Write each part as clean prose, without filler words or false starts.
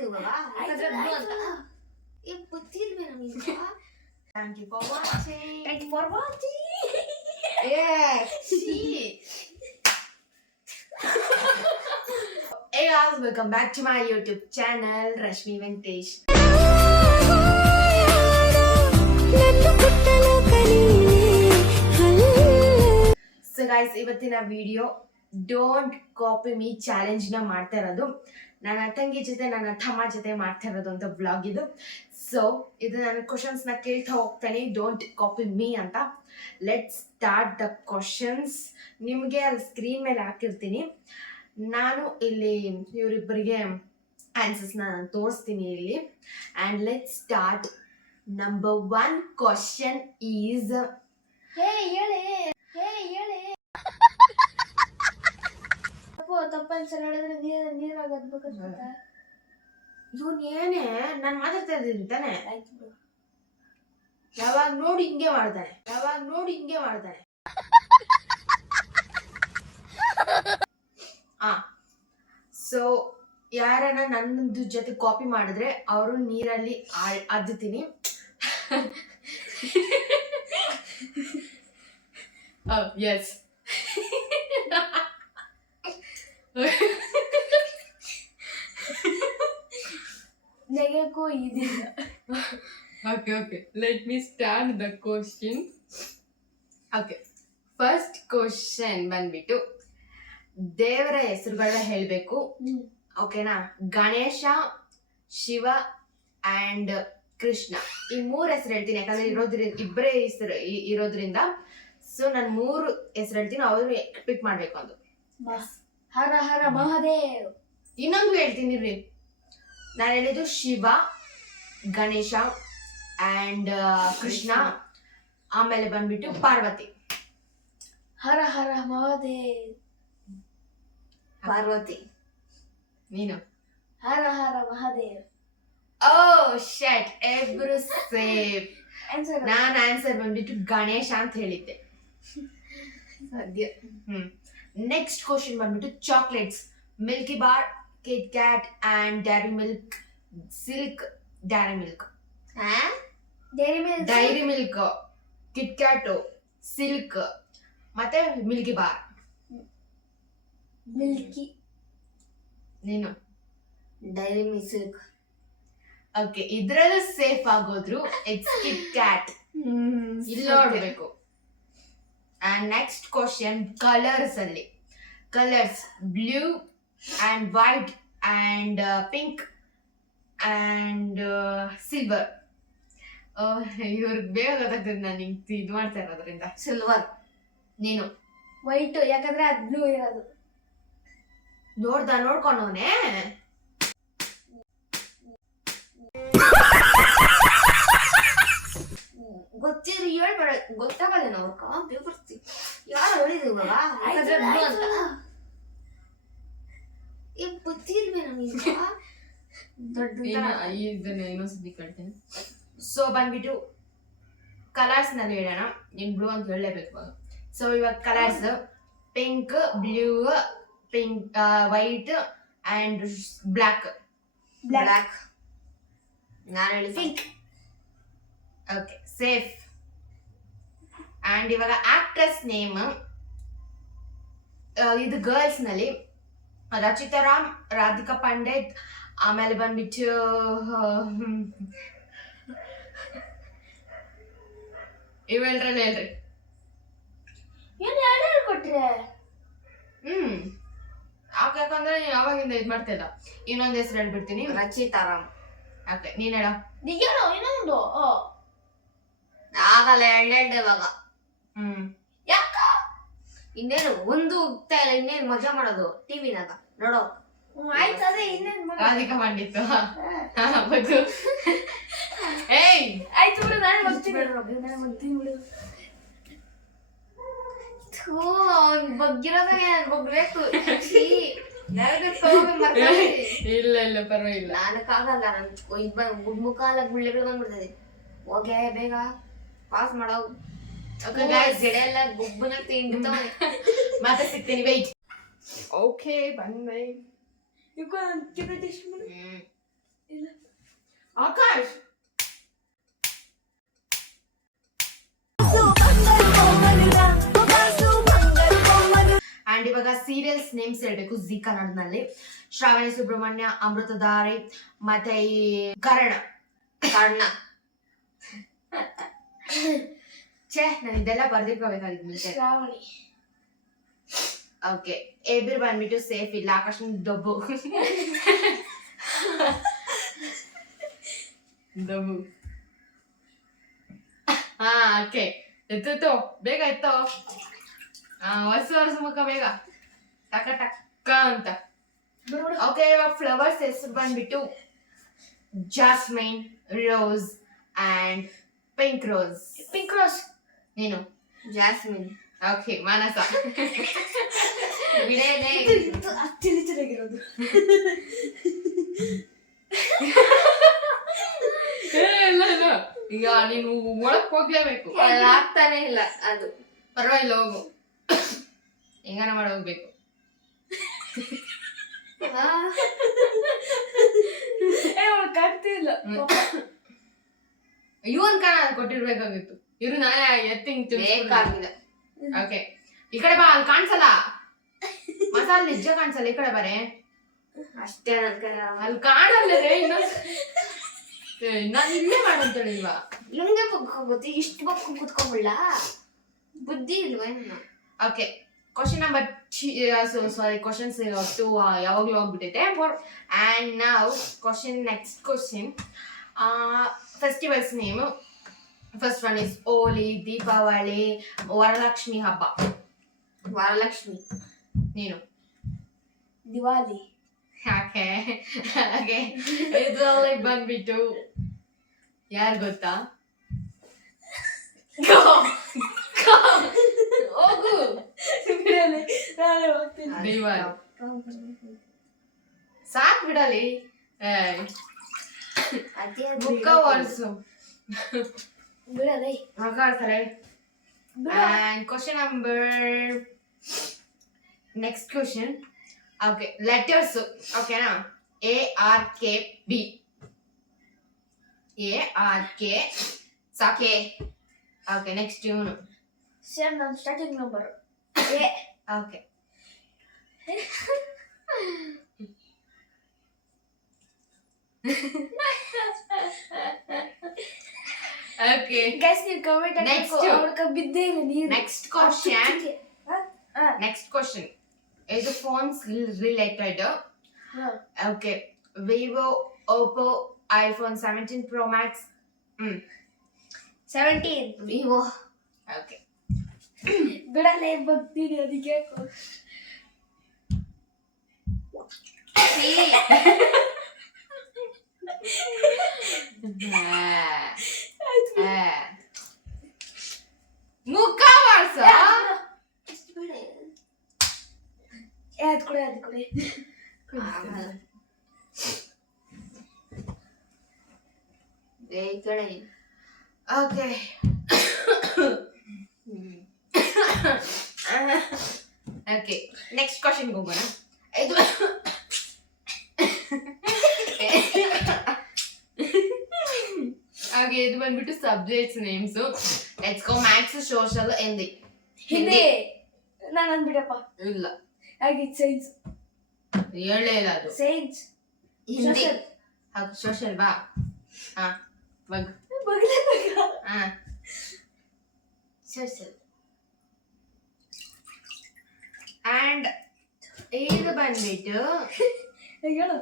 ಹೇಳಿದ್ರು ಇವಾಗ ಗೊತ್ತಿಲ್ವೇ ನಮಗೆ. Thank you for watching. Thank you for watching. Yeah. Hey guys, welcome back to my YouTube channel, Rashmi Venkatesh. So guys, ಇವತ್ತಿನ video don't copy me challenge ನ ಮಾಡ್ತಾ ಇರೋದು. ನನ್ನ ತಂಗಿ ಜೊತೆ ನನ್ನ ತಮ್ಮ ಜೊತೆ ಮಾಡ್ತಾ ಇರೋದು ಅಂತ ಬ್ಲಾಗ್ ಇದು. ಸೊ ಇದು ನಾನು ಕ್ವಶನ್ಸ್ ನ ಕೇಳ್ತಾ ಹೋಗ್ತೇನೆ, ಡೋಂಟ್ ಕಾಪಿ ಮೀ ಅಂತ. Let start the questions. ನಿಮಗೆ ಅಲ್ಲಿ ಸ್ಕ್ರೀನ್ ಮೇಲೆ ಹಾಕಿರ್ತೀನಿ. ನಾನು ಇಲ್ಲಿ ಇವರಿಬ್ಬರಿಗೆ ಆನ್ಸರ್ಸ್ ನಾನು ತೋರಿಸ್ತೀನಿ ಇಲ್ಲಿ. And let start. Number 1 question is, ತಪ್ಪನ್ಸ ಹೇಳಿದ್ರೆ ನೀರಾಗದ್ಬೇಕಂತ. ಇವನ್ ಏನೇ ನಾನು ಮಾತಾಡ್ತಾ ಇದ್ದೀನಿ ತಾನೆ, ಯಾವಾಗ ನೋಡಿ ಹಿಂಗೆ ಮಾಡ್ತಾನೆ. ಸೊ ಯಾರನ್ನ ನನ್ನದು ಜೊತೆ ಕಾಪಿ ಮಾಡಿದ್ರೆ ಅವರು ನೀರಲ್ಲಿ ಅದ್ದುತ್ತೀನಿ. ಎಸ್. ನೆಗಕ್ಕೂ ಇದಿಲ್ಲ. Okay. Let me start the question. Okay. First question ಬಂದ್ಬಿಟ್ಟು ದೇವರ ಹೆಸರುಗಳನ್ನ ಹೇಳ್ಬೇಕು. ಓಕೆನಾ? ಗಣೇಶ, ಶಿವ ಅಂಡ್ ಕೃಷ್ಣ, ಈ 3 ಹೆಸರು ಹೇಳ್ತೀನಿ. ಯಾಕಂದ್ರೆ ಇಬ್ಬರೇ ಹೆಸರು ಇರೋದ್ರಿಂದ ಸೊ ನಾನು 3 ಹೆಸರು ಹೇಳ್ತೀನಿ, ಅವ್ರು ಪಿಕ್ ಮಾಡ್ಬೇಕು. ಒಂದು ಹರ ಹರ ಮಹಾದೇವ್. ಇನ್ನೊಂದು ಹೇಳ್ತೀನಿ ರೀ. ನಾನು ಹೇಳಿದ್ದು ಶಿವ, ಗಣೇಶ ಅಂಡ್ ಕೃಷ್ಣ, ಆಮೇಲೆ ಬಂದ್ಬಿಟ್ಟು ಪಾರ್ವತಿ. ಹರ ಹರ ಮಹಾದೇವ್. ಪಾರ್ವತಿ. ನೀನು? ಹರ ಹರ ಮಹಾದೇವ್. ಓ ಶಟ್, ಎಬ್ರು ಸೇಫ್. ನಾನು ಆನ್ಸರ್ ಬಂದ್ಬಿಟ್ಟು ಗಣೇಶ ಅಂತ ಹೇಳಿದ್ದೆ. ಸದ್ಯ. ನೆಕ್ಸ್ಟ್ ಕ್ವಶನ್ ಬಂದ್ಬಿಟ್ಟು chocolates. Milkybar, KitKat and Dairy Milk, Silk Dairy Milk. Dairy Milk, KitKat, Silk ಮತ್ತೆ ಮಿಲ್ಕಿ ಬಾರ್. ಮಿಲ್ಕಿ. ನೀನು? Dairy Milk, Silk. ಓಕೆ, ಇದ್ರಲ್ಲೂ ಸೇಫ್ ಆಗೋದ್ರು. It's KitKat. ಇಲ್ಲಿ ನೋಡ್ಬೇಕು. ಅಂಡ್ ನೆಕ್ಸ್ಟ್ ಕ್ವಶನ್ ಕಲರ್ಸ್ ಅಲ್ಲಿ. Colours blue and white and pink and silver. ಇವ್ರಿಗೆ ಬೇಗ ಗೊತ್ತಾಗ್ತದೆ ನಾನು ಹಿಂಗೆ ಇದು ಮಾಡ್ತಾ ಇರೋದ್ರಿಂದ. ಸಿಲ್ವರ್. ನೀನು? ವೈಟ್, ಯಾಕಂದ್ರೆ ಅದು ಬ್ಲೂ ಇರೋದು. ನೋಡ್ಕೊಂಡವನೇ. ಗೊತ್ತಿದ್ರು ಹೇಳ್ಬೇಡ, ಗೊತ್ತಾಗಲ್ಲ ಅವ್ರಕ್ಕ ಬೇಕರ್ಸ್ತೀವಿ. ಯಾರು ಹೇಳಿದ್ರು ಇವಾಗ ಗೊತ್ತಿಲ್ವೇ ನಮಗೆ. ಇನ್ನೊಂದ್ಸತಿ ಕೇಳ್ತೇನೆ. ಸೊ ಬಂದ್ಬಿಟ್ಟು ಕಲರ್ಸ್ ನಲ್ಲಿ ಹೇಳೋಣ. ನೀನ್ ಬ್ಲೂ ಅಂತ ಹೇಳಲೇಬೇಕು. ಸೊ ಇವಾಗ colours pink, blue, pink, white and black. ನಾನು ಹೇಳಿ ಪಿಂಕ್. Okay, safe. ಅಂಡ್ ಇವಾಗ ಆಕ್ಟ್ರೆಸ್ ನೇಮ್. ಇದು ಗರ್ಲ್ಸ್ ನಲ್ಲಿ ರಚಿತಾ ರಾಮ್, ರಾಧಿಕಾ ಪಂಡಿತ್, ಆಮೇಲೆ ಬಂದ್ಬಿಟ್ಟು ಇವೆಲ್ರಲ್ಲಿ ಹೇಳ್ರಿ. ಕೊಟ್ರೆ ಯಾಕಂದ್ರೆ ಯಾವಾಗಿಂದ ಇದ್ ಮಾಡ್ತಿಲ್ಲ. ಇನ್ನೊಂದು ಹೆಸರು ಹೇಳ್ಬಿಡ್ತೀನಿ, ರಚಿತಾ ರಾಮ್. ಓಕೆ, ನೀನ್ ಹೇಳ. ಇನ್ನೊಂದು ಆಗಲ್ಲ, ಎರಡೆರಡು ಇವಾಗ. ಯಾಕ ಇನ್ನೇನು ಒಂದು ಹೋಗ್ತಾ ಇಲ್ಲ, ಇನ್ನೇನು ಮಜಾ ಮಾಡೋದು ಟಿವಿನಾಗ ನೋಡೋ. ಆಯ್ತು, ಅದೇ ಇನ್ನೇನು ರಾಧಿಕಾ ಪಂಡಿತ್. ಏಯ್ ಆಯ್ತು ಬಿಡು, ನಾನು ಬರ್ತೀನಿ ಬಿಡು. ಬಗ್ಗಿರೋದಾಗ ಬಗ್ಬೇಕು. ಇಲ್ಲ ಪರವಾಗಿಲ್ಲ. ನಾನಕ್ಕಾಗಲ್ಲ, ನನ್ ಮುಖ ಎಲ್ಲ ಗುಳ್ಳೆಗಳು ಬಂದ್ಬಿಡ್ತದೆ. ಓಕೆ, ಬೇಗ ಪಾಸ್ ಮಾಡೋ. ಗಿಡ ಎಲ್ಲ ಗುಬ್ಬನ ತಿಂತಾವೆ. ಮತ್ತೆ ಸಿಗ್ತೀನಿ, ವೆಯ್ಟ್. ಓಕೆ, ಬಂದೆ. ಇಲ್ಲ. ಆಕಾಶ್ ಅಂಡ್ ಇವಾಗ ಸೀರಿಯಲ್ಸ್ ನೇಮ್ಸ್ ಹೇಳ್ಬೇಕು ಜಿ ಕನ್ನಡದಲ್ಲಿ. ಶ್ರಾವಣಿ ಸುಬ್ರಹ್ಮಣ್ಯ, ಅಮೃತಧಾರೆ, ಮತ್ತೆ ಈ ಕರ್ಣ. ಛೇ, ನಾನು ಇದೆಲ್ಲ ಬರ್ದಿಟ್ಕೋಬೇಕಾಗಿತ್ತು. ಶ್ರಾವಣಿ. ಓಕೆ, ಎಬಿರ್ ಬಂದ್ಬಿಟ್ಟು ಸೇಫ್ ಇಲ್ಲ, ಆಕಾಶ್ ದಬ್ಬು ದಬ್ಬು. ಹಾ, ಓಕೆ, ಎತ್ತು ಬೇಗ ಎತ್ತೋ. ವರ್ಷ ಮುಖ ಬೇಗ ಟಕ ಟಕ್ಕ ಅಂತ. ಓಕೆ, ಇವಾಗ ಫ್ಲವರ್ಸ್ ಹೆಸರು ಬಂದ್ಬಿಟ್ಟು jasmine, rows and pink rose. Pink rose. ನೀನು ಜಾಸ್ಮಿನ್. ಓಕೆ, ಮಾನಸ. ಬಿಡೇನೆ ತಿಳಿ ಚೆನ್ನಾಗಿರೋದು. ಇಲ್ಲ ಈಗ ನೀನು ಒಳಕ್ ಹೋಗ್ಲೇಬೇಕು. ಆಗ್ತಾನೆ ಇಲ್ಲ ಅದು. ಪರವಾಗಿಲ್ಲ, ಹೋಗು, ಹೆಂಗಾನ ಮಾಡಿ ಹೋಗ್ಬೇಕು. ಕಾಣ್ತಿಲ್ಲ. ಇವನ್ ಕಾಣ ಕೊಟ್ಟಿರ್ಬೇಕಾಗಿತ್ತು. ಇವ್ರು ನಾನೇ ಎತ್ತಿಂಗ್ ಬೇಕಾಗಿಲ್ಲ. ಓಕೆ, ಈ ಕಡೆ ಬಾ, ಅಲ್ಲಿ ಕಾಣಿಸಲ್ಲ ಮಸಾಲ, ನಿಜ ಕಾಣಿಸಲ್ಲ. ಈ ಕಡೆ ಬರೇ, ಅಷ್ಟೇ ನನ್ ಕೈ. ಅಲ್ಲಿ ಕಾಣಲ್ಲ ರೇ. ನಾನು ಇಲ್ಲೇ ಮಾಡಂತೇಳಿಲ್ವಾ? ಹಿಂಗೆ ಗೊತ್ತಿ ಇಷ್ಟು ಬಕ್ಕು ಕುತ್ಕೊಂಡ್ಬಿಡ್ಲ, ಬುದ್ಧಿ ಇಲ್ವಾ ಇನ್ನು? Okay, question number questions two ಯಾವಾಗಲೂ ಹೋಗ್ಬಿಟ್ಟೈತೆ. ಆ್ಯಂಡ್ ನಾವು next question, festivals name. First one is Holi, Deepavali, Varalakshmi ಹಬ್ಬ. ವರಲಕ್ಷ್ಮಿ. ನೀನು ದಿವಾಲಿ. ಯಾಕೆ ಹಾಗೆ ಇದರಲ್ಲಿ ಬಂದ್ಬಿಟ್ಟು ಯಾರು ಗೊತ್ತಾ? ಹೋಗು, ದಿವಾಲಿ ಸಾಕ್ ಬಿಡಲಿ. ಮುಖ ಒರ್ಸು ಬಿಡಲೇ. ಮಗಾಡ್ತಾರೆ. And question number next question. Okay, letters. Okay na? ARKB. ARK Sake. Okay, next tune. Same ನನ್ನ starting number A. Okay. Okay. Guys ನೀವು ಕಮೆಂಟ್ Next. ಹಾಕಿ ಅವಳಕ ಬಿದ್ದೇ ಇಲ್ಲ ನೀರು. Next question. Next question. Is phones related? Okay. Vivo, Oppo, iPhone 17 Pro Max. 17. Vivo. Okay. ಬಿಡಲೇ ಬರ್ತೀನಿ ಅದಕ್ಕೆ. ಮುಖ ಮಾಡ್ಸ. ಅದು ಕೊಡೆ. ಓಕೆ, ಓಕೆ, ನೆಕ್ಸ್ಟ್ ಕ್ವಶನ್ಗೆ ಹೋಗೋಣ. ಇದು ಹಾಗೆ ಇದು ಬಂದ್ಬಿಟ್ಟು subjects names. Let's go. Maths, social, Hindi. Hindi ನಾನು ಅಂದ್ಬಿಡಪ್ಪ. ಇಲ್ಲ, ಹಾಗೆ ಸೈನ್ಸ್. ಹೇಳೇ ಇಲ್ಲ ಅದು. Science, Hindi, social. ಬಾ, ಹಾ, ಬಗ್, ಹಾ, ಸೋಷಿಯಲ್. ಅಂಡ್ ಇದು ಬಂದ್ಬಿಟ್ಟು ಹೇಳು.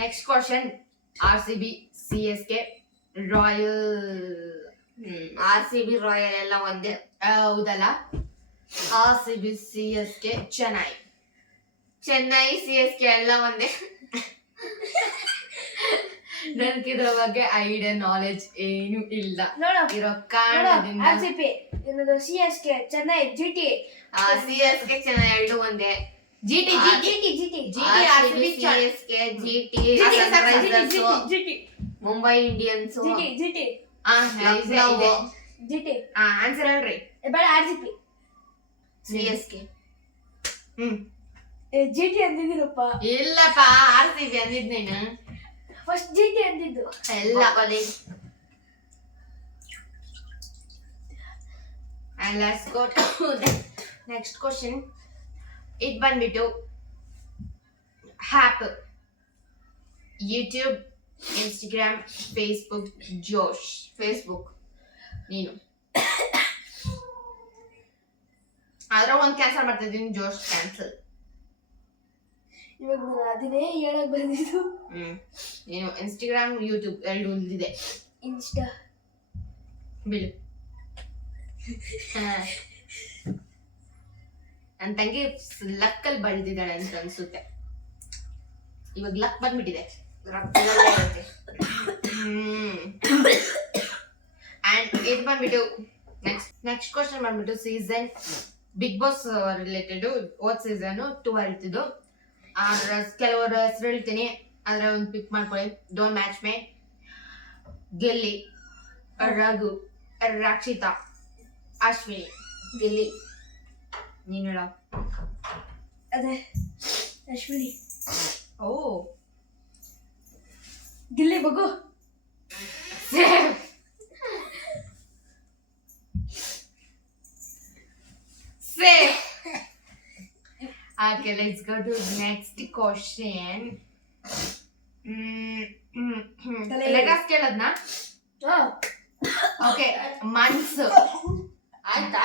Next question, RCB, CSK, royal. RCB royal ಎಲ್ಲ ಒಂದೇ. ಹೌದಲ್ಲ? RCB, CSK, Chennai. CSK ಎಲ್ಲ ಒಂದೇ. ನನ್ಗೆ ಇದ್ರ ಬಗ್ಗೆ ಐಡಿಯಾ, ನಾಲೆಜ್ ಏನು ಇಲ್ಲ. ನೋಡು, ಇರೋ ಕಾರಣದಿಂದ RCB ಇನ್ನೊಂದು CSK, Chennai, GT. CSK Chennai ಎರಡು ಒಂದೇ. GT, RCB, CSK, GT, Mumbai Indians, GT. Answer ಹೇಳ್ರಿ. ಬೇಡ, RCB. CSK. GT ಅಂದಿದ್ದೀರಪ್ಪ. ಇಲ್ಲಪ್ಪ, RCB ಅಂದಿದ್ ನೀನು. ಫಸ್ಟ್ ಜಿಟಿ ಅಂದಿದ್ದು. ಎಲ್ಲ college. and let's go to next question. ಇದು ಬಂದ್ಬಿಟ್ಟು ಹ್ಯಾಪ್ ಯೂಟ್ಯೂಬ್, ಇನ್ಸ್ಟಾಗ್ರಾಮ್, ಫೇಸ್ಬುಕ್, ಜೋಶ್. ಫೇಸ್ಬುಕ್. ನೀನು ಆದ್ರೆ ಒಂದು ಕ್ಯಾನ್ಸಲ್ ಮಾಡ್ತಾ ಇದ್ದೀನಿ, ಜೋಶ್ ಕ್ಯಾನ್ಸಲ್. ಇವಾಗ ನಾನು ಅದನ್ನೇ ಹೇಳಕ್ ಬಂದಿದ್ದು. ನೀನು ಇನ್ಸ್ಟಾಗ್ರಾಮ್, ಯೂಟ್ಯೂಬ್ ಎರಡು ಇದೆ. ಇನ್ಸ್ಟಾ ಬಿಡು. ನನ್ನ ತಂಗಿ ಲಕ್ಕಲ್ಲಿ ಬೆಳೆದಿದ್ದಾಳೆ ಅಂತ ಅನ್ಸುತ್ತೆ. ಇವಾಗ ಲಕ್ ಬಂದ್ಬಿಟ್ಟಿದೆ. ಅಂಡ್ ಇದು ಬಂದ್ಬಿಟ್ಟು ನೆಕ್ಸ್ಟ್ ಕ್ವಶನ್ ಬಂದ್ಬಿಟ್ಟು ಸೀಸನ್ ಬಿಗ್ ಬಾಸ್ ರಿಲೇಟೆಡ್. ಹೋದ್ ಸೀಸನ್ 2 ಹೇಳ್ತಿದ್ದು. ಕೆಲವರು ಹೆಸರು ಹೇಳ್ತೀನಿ, ಅದ್ರ ಒಂದು ಪಿಕ್ ಮಾಡ್ಕೊಳ್ಳಿ. Don't match me, Gilli, Raghu, Rakshita, Ashwini. Gilli. ನೀನ್ ಹೇಳ. ಅದೇ ಅಶ್ವಿನಿ. ಓ Gilli ಬಗು. Safe. Okay, let's go to next question. Let us ಕೇಳದ್ನಾ? ಹಾ ಓಕೆ, ಮನ್ಸ್. ಆಯ್ತಾ?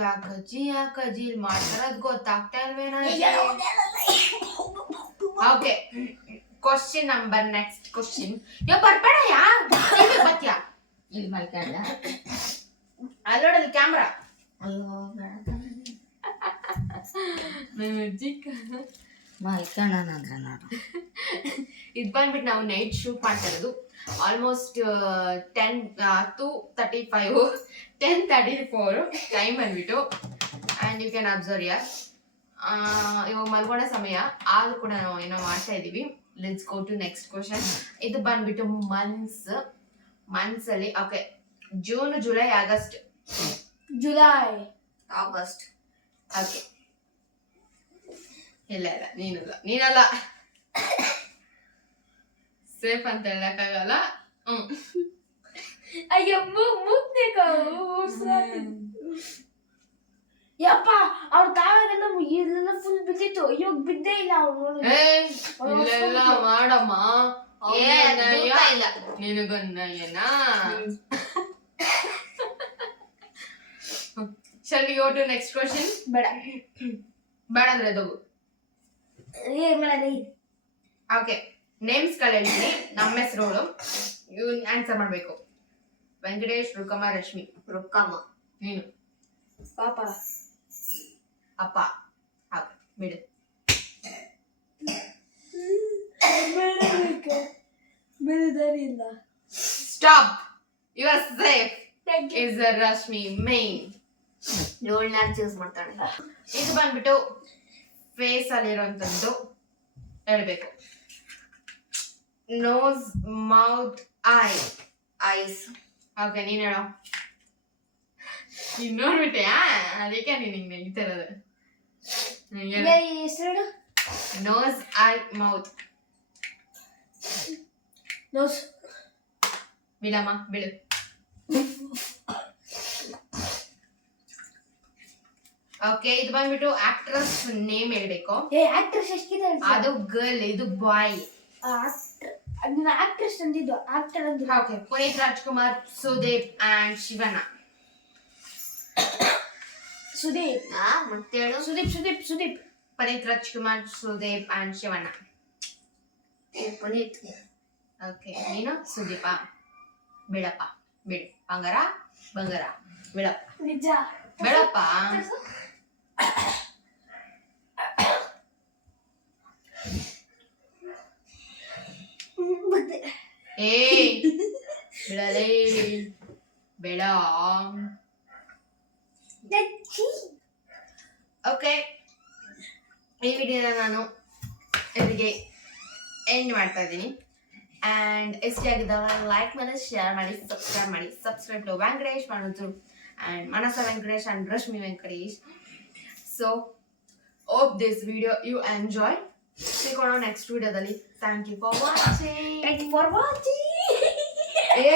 ಯಾಕಜ್ಜಿ ಇಲ್ಲಿ ಮಾಡ್ತಾರದ್ ಗೊತ್ತಾಗ್ತಾ ಇಲ್ವೇನೋ. Okay, question number next question. ಬರ್ಬೇಡ ಯಾ ಬತ್ಯಾ ಇಲ್ಲಿ ಮಲ್ಕೊಂಡ ಅಲ್ಲೋಡಲ್ಲಿ ಕ್ಯಾಮ್ರಾ. ಮಲ್ಕಣ್ಣಂದ್ರೆ ನೋಡು. ಇದು ಬಂದ್ಬಿಟ್ಟು ನಾವು ನೈಟ್ ಶೂಟ್ ಮಾಡ್ತಾ ಇರೋದು. ಆಲ್ಮೋಸ್ಟ್ 10:35 10:34 ಟೈಮ್ ಬಂದ್ಬಿಟ್ಟು. ಆ್ಯಂಡ್ ಯು ಕ್ಯಾನ್ ಅಬ್ಸರ್ವ್ ಯರ್ ಇವಾಗ ಮಲ್ಗೋಣ ಸಮಯ ಆದ್ರೂ ಕೂಡ ನಾವು ಏನೋ ಮಾಡ್ತಾ ಇದೀವಿ. Let's go to next question. ಇದು ಬಂದ್ಬಿಟ್ಟು ಮಂತ್ಸಲ್ಲಿ okay, June, July, August. July. August. Okay, ಇಲ್ಲ ನೀನಲ್ಲ ಸೇಫ್ ಅಂತ ಹೇಳಕ್ಕಾಗಲ್ಲ. ಅಯ್ಯೋ ಯಪ್ಪ ಅವ್ರ ತಾವೆಲ್ಲ ಇದೆಲ್ಲ ಫುಲ್ ಬಿದ್ದಿತ್ತು. ಇವಾಗ ಬಿದ್ದೇ ಇಲ್ಲ ಅವ್ರು. ಇಲ್ಲೆಲ್ಲ ಮಾಡಮ್ಮ. ಇಲ್ಲ. ನಿನಗನ್ನಯ್ಯನ. Shall we go to next question? ಬೇಡ ಬೇಡಂದ್ರೆ ಅದು. ಓಕೆ, ನೇಮ್ಸ್ ಗಳು ಹೇಳ್ತೀನಿ, ನಮ್ಮ ಹೆಸರುಗಳು ಇವ್ ಆನ್ಸರ್ ಮಾಡ್ಬೇಕು. ವೆಂಕಟೇಶ್, ರುಕಮ್ಮ, ರಶ್ಮಿ. ರುಕ್ಕಮ್ಮ. ನೀನು ಪಾಪ ಅಪ್ಪ. ಓಕೆ, ಬಿಡು. ಬೆಳೆದಾರಿ ಇಲ್ಲ. Stop. You are safe. Is Rashmi main. 7 choose ಮಾಡ್ತಾಳೆ. ಇದು ಬಂದ್ಬಿಟ್ಟು ಫೇಸ್ ಅಲ್ಲಿರುವಂತದ್ದು ಹೇಳ್ಬೇಕು. Nose, mouth, ice. ಓಕೆ, ನೀನ್ ಹೇಳೋ. ನೀನ್ ನೋಡ್ಬಿಟ್ಟೆಯಾ, ಅದಕ್ಕೆ ನೀನ್ ಹಿಂಗ್ ನೆಗಿತಾ ಇರೋದು. ಹೆಸರು ನೋಸ್, ಐ, ಮೌತ್. ನೋಸ್. ಬಿಡಮ್ಮ, ಬಿಡು. ಓಕೆ, ಇದು ಬಂದ್ಬಿಟ್ಟು ಆಕ್ಟ್ರೆಸ್ ನೇಮ್ ಹೇಳ್ಬೇಕು. ಆಕ್ಟ್ರೆಸ್ ಎಷ್ಟಿದೆ? ಅದು ಗರ್ಲ್, ಇದು ಬಾಯ್. ಆಕ್ಟ್ರೆಸ್ ಅಂದಿದ್ದು, ಆಕ್ಟರ್ ಅಂದಿದ್ದು. Okay, Puneeth Rajkumar, Sudeep and Shivanna. ಸುದೀಪ್. ಮತ್ತೆ ಹೇಳು. ಸುದೀಪ್. ಪುನೀತ್ ರಾಜ್ಕುಮಾರ್, ಸುದೀಪ್ ಅಂಡ್ ಶಿವಣ್ಣ. ಪುನೀತ್. ಓಕೆ, ನೀನು ಸುದೀಪ. ಬಿಡಪ್ಪ, ಬಿಡು. ಬಂಗಾರ ಬಿಡಪ್ಪ. ನಿಜ ಬಿಡಪ್ಪ. ಏ ಬಿಡಲೇ ಬೇಡ. ಓಕೆ, ಈ ವಿಡಿಯೋನ ನಾನು ಇಲ್ಲಿಗೆ ಎಂಡ್ ಮಾಡ್ತಾ ಇದ್ದೀನಿ. ಆ್ಯಂಡ್ ಇಷ್ಟೇ ಆಗಿದ್ದವರ ಲೈಕ್ ಮಾಡಿ, ಶೇರ್ ಮಾಡಿ, ಸಬ್ಸ್ಕ್ರೈಬ್ ಟು ವೆಂಕಟೇಶ್ ಮಾಡೋದು and Manasa Venkatesh and Rashmi Venkatesh. So hope this video you enjoy. ಸಿಗೋಣ ನೆಕ್ಸ್ಟ್ ವಿಡಿಯೋದಲ್ಲಿ. Thank you for watching. Thank you for watching. ಏ